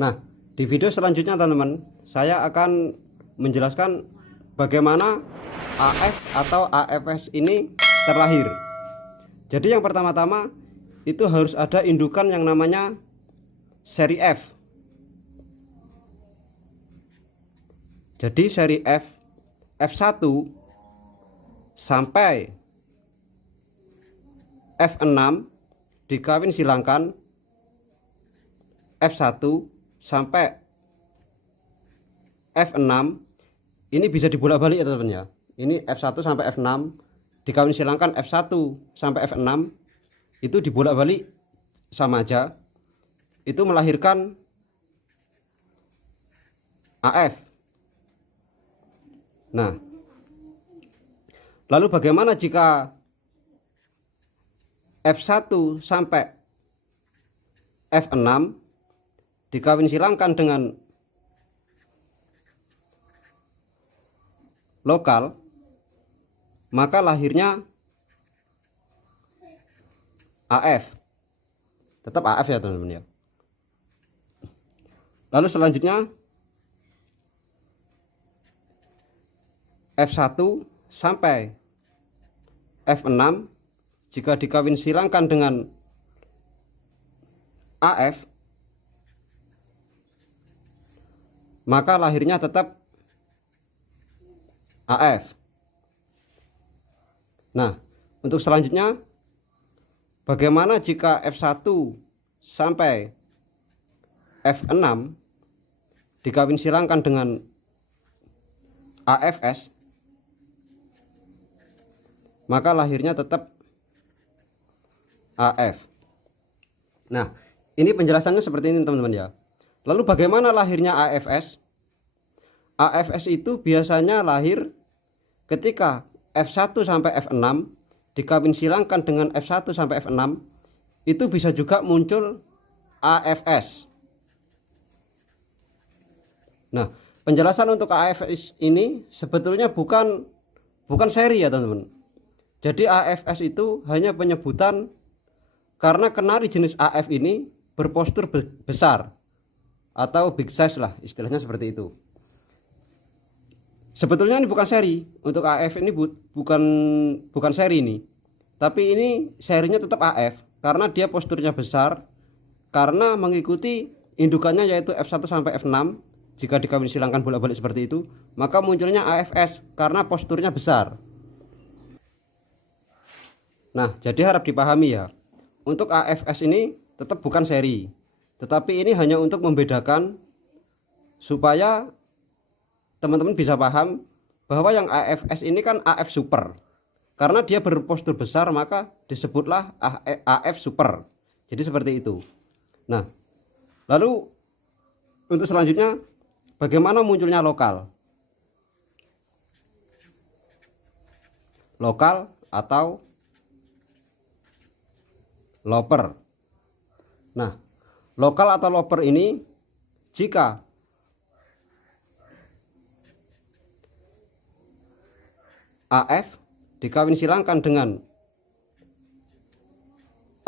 Nah, di video selanjutnya teman-teman, saya akan menjelaskan bagaimana AF atau AFS ini terlahir. Jadi yang pertama-tama itu harus ada indukan yang namanya seri F. Jadi seri F, F1 sampai F6 dikawin silangkan F1 sampai F6. Ini bisa dibolak-balik ya teman-teman ya. Ini F1 sampai F6 dikawin silangkan F1 sampai F6, itu dibolak-balik sama aja, itu melahirkan AF. Nah, lalu bagaimana jika F1 sampai F6 dikawin silangkan dengan lokal, maka lahirnya AF. Tetap AF ya teman-teman ya. Lalu selanjutnya F1 sampai F6 jika dikawin silangkan dengan AF, maka lahirnya tetap AF. Nah, untuk selanjutnya bagaimana jika F1 sampai F6 dikawin silangkan dengan AFS, maka lahirnya tetap AF. Nah, ini penjelasannya seperti ini teman-teman ya. Lalu bagaimana lahirnya AFS? AFS itu biasanya lahir ketika F1 sampai F6 dikawin silangkan dengan F1 sampai F6, itu bisa juga muncul AFS. Nah, penjelasan untuk AFS ini sebetulnya bukan seri ya teman-teman. Jadi AFS itu hanya penyebutan karena kenari jenis AF ini berpostur besar atau big size lah, istilahnya seperti itu. Sebetulnya ini bukan seri, untuk AF ini bukan seri ini, tapi ini serinya tetap AF karena dia posturnya besar, karena mengikuti indukannya yaitu F1 sampai F6. Jika dikawin silangkan bolak-balik seperti itu, maka munculnya AFS karena posturnya besar. Nah, jadi harap dipahami ya, untuk AFS ini tetap bukan seri, tetapi ini hanya untuk membedakan supaya teman-teman bisa paham bahwa yang AFS ini kan AF super. Karena dia berpostur besar maka disebutlah AF super. Jadi seperti itu. Nah, lalu untuk selanjutnya bagaimana munculnya lokal? Lokal atau loper. Nah, lokal atau loper ini jika AF dikawin silangkan dengan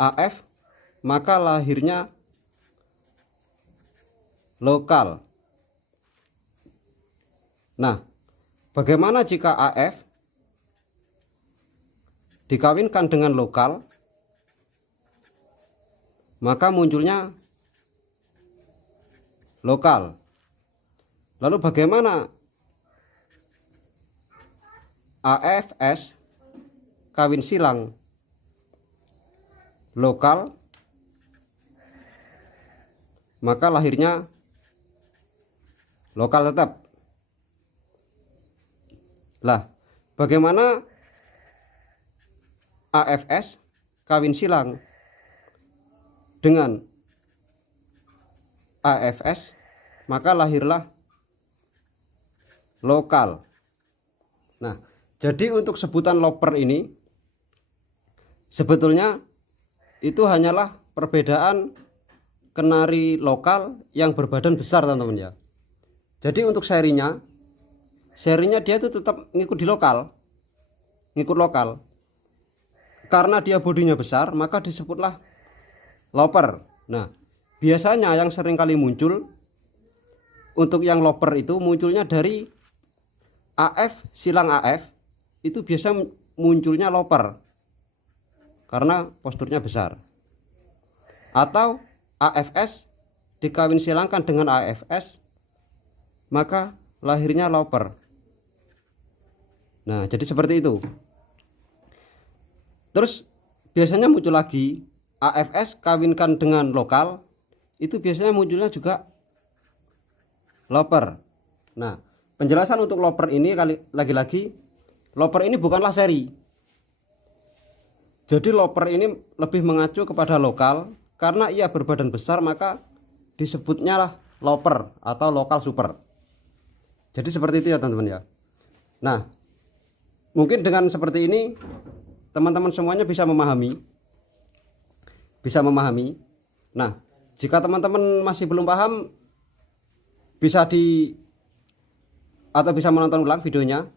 AF, maka lahirnya lokal. Nah, bagaimana jika AF dikawinkan dengan lokal, maka munculnya lokal. Lalu bagaimana AFS kawin silang lokal, maka lahirnya lokal tetap. Lah, bagaimana AFS kawin silang dengan AFS, maka lahirlah lokal. Nah, jadi untuk sebutan loper ini sebetulnya itu hanyalah perbedaan kenari lokal yang berbadan besar teman-teman ya. Jadi untuk serinya dia itu tetap ngikut lokal. Karena dia bodinya besar maka disebutlah loper. Nah, biasanya yang sering kali muncul untuk yang loper itu munculnya dari AF silang AF, itu biasa munculnya loper karena posturnya besar. Atau AFS dikawin silangkan dengan AFS, maka lahirnya loper. Nah, jadi seperti itu. Terus biasanya muncul lagi AFS kawinkan dengan lokal, itu biasanya munculnya juga loper. Nah, penjelasan untuk loper ini lagi-lagi, loper ini bukanlah seri. Jadi loper ini lebih mengacu kepada lokal, karena ia berbadan besar maka disebutnya lah loper atau lokal super. Jadi seperti itu ya teman-teman ya. Nah, mungkin dengan seperti ini teman-teman semuanya bisa memahami. Nah, jika teman-teman masih belum paham, bisa bisa menonton ulang videonya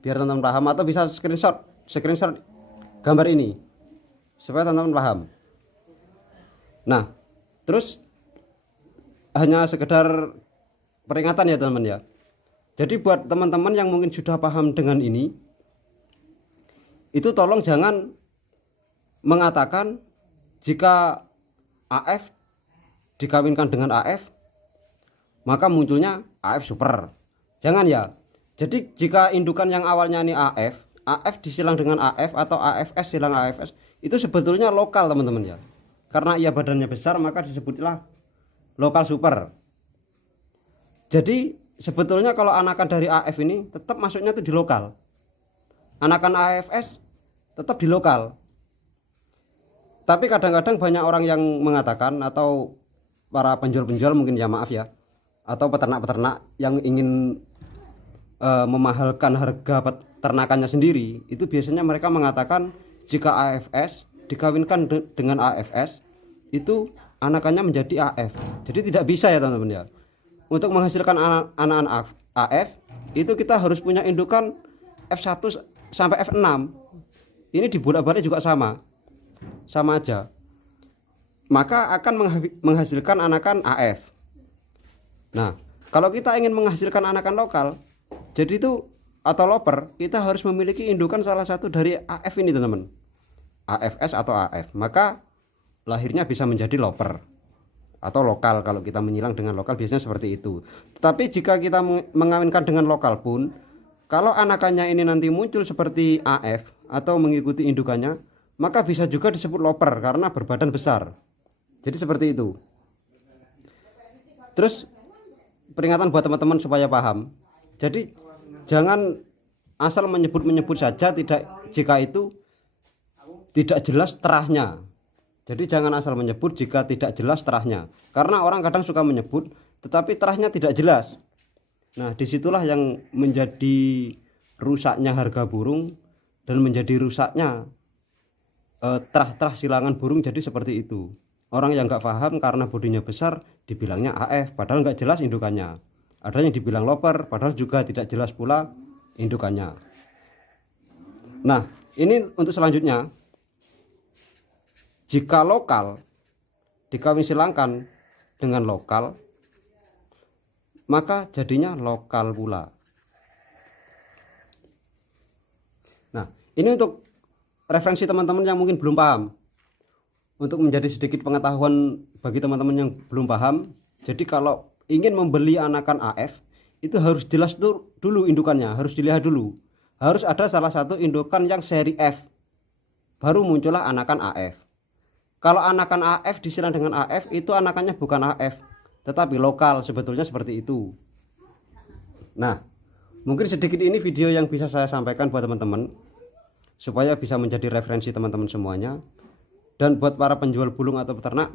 biar teman-teman paham, atau bisa screenshot gambar ini supaya teman-teman paham. Nah, terus hanya sekedar peringatan ya teman-teman ya. Jadi buat teman-teman yang mungkin sudah paham dengan ini, itu tolong jangan mengatakan jika AF dikawinkan dengan AF maka munculnya AF super. Jangan ya. Jadi jika indukan yang awalnya ini AF disilang dengan AF atau AFS silang AFS, itu sebetulnya lokal teman-teman ya. Karena ia badannya besar maka disebutlah lokal super. Jadi sebetulnya kalau anakan dari AF ini tetap masuknya tuh di lokal. Anakan AFS tetap di lokal. Tapi kadang-kadang banyak orang yang mengatakan, atau para penjual-penjual mungkin ya, maaf ya, atau peternak-peternak yang ingin memahalkan harga peternakannya sendiri, itu biasanya mereka mengatakan jika AFS dikawinkan dengan AFS itu anakannya menjadi AF. Jadi tidak bisa ya teman-teman ya. Untuk menghasilkan anak-anak AF itu kita harus punya indukan F1 sampai F6. Ini dibolak-balik juga sama aja, maka akan menghasilkan anakan AF. Nah, kalau kita ingin menghasilkan anakan lokal, jadi itu atau loper, kita harus memiliki indukan salah satu dari AF ini teman-teman, AFS atau AF, maka lahirnya bisa menjadi loper atau lokal. Kalau kita menyilang dengan lokal biasanya seperti itu. Tetapi jika kita mengawinkan dengan lokal pun, kalau anakannya ini nanti muncul seperti AF atau mengikuti indukannya, maka bisa juga disebut loper karena berbadan besar. Jadi seperti itu. Terus peringatan buat teman-teman supaya paham. Jadi jangan asal menyebut saja, jika itu tidak jelas terahnya. Jadi jangan asal menyebut jika tidak jelas terahnya. Karena orang kadang suka menyebut tetapi terahnya tidak jelas. Nah, disitulah yang menjadi rusaknya harga burung dan menjadi rusaknya terah-terah silangan burung. Jadi seperti itu. Orang yang nggak paham karena bodinya besar dibilangnya AF, padahal nggak jelas indukannya. Ada yang dibilang loper, padahal juga tidak jelas pula indukannya. Nah, ini untuk selanjutnya, jika lokal dikawin silangkan dengan lokal, maka jadinya lokal pula. Nah, ini untuk referensi teman-teman yang mungkin belum paham, untuk menjadi sedikit pengetahuan bagi teman-teman yang belum paham. Jadi kalau ingin membeli anakan AF, itu harus jelas dulu indukannya, harus dilihat dulu. Harus ada salah satu indukan yang seri F, baru muncullah anakan AF. Kalau anakan AF disilang dengan AF, itu anakannya bukan AF, tetapi lokal, sebetulnya seperti itu. Nah, mungkin sedikit ini video yang bisa saya sampaikan buat teman-teman, supaya bisa menjadi referensi teman-teman semuanya. Dan buat para penjual bulung atau peternak,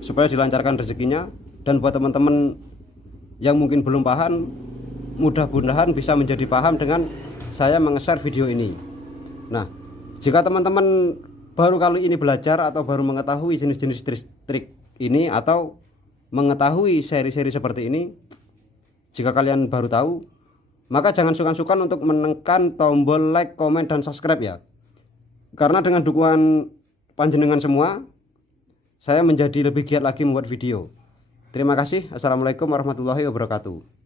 supaya dilancarkan rezekinya. Dan buat teman-teman yang mungkin belum paham, mudah-mudahan bisa menjadi paham dengan saya menge-share video ini. Nah, jika teman-teman baru kali ini belajar atau baru mengetahui jenis-jenis trik ini atau mengetahui seri-seri seperti ini, jika kalian baru tahu, maka jangan sungkan-sungkan untuk menekan tombol like, komen, dan subscribe ya. Karena dengan dukungan panjenengan semua, saya menjadi lebih giat lagi membuat video. Terima kasih. Assalamualaikum warahmatullahi wabarakatuh.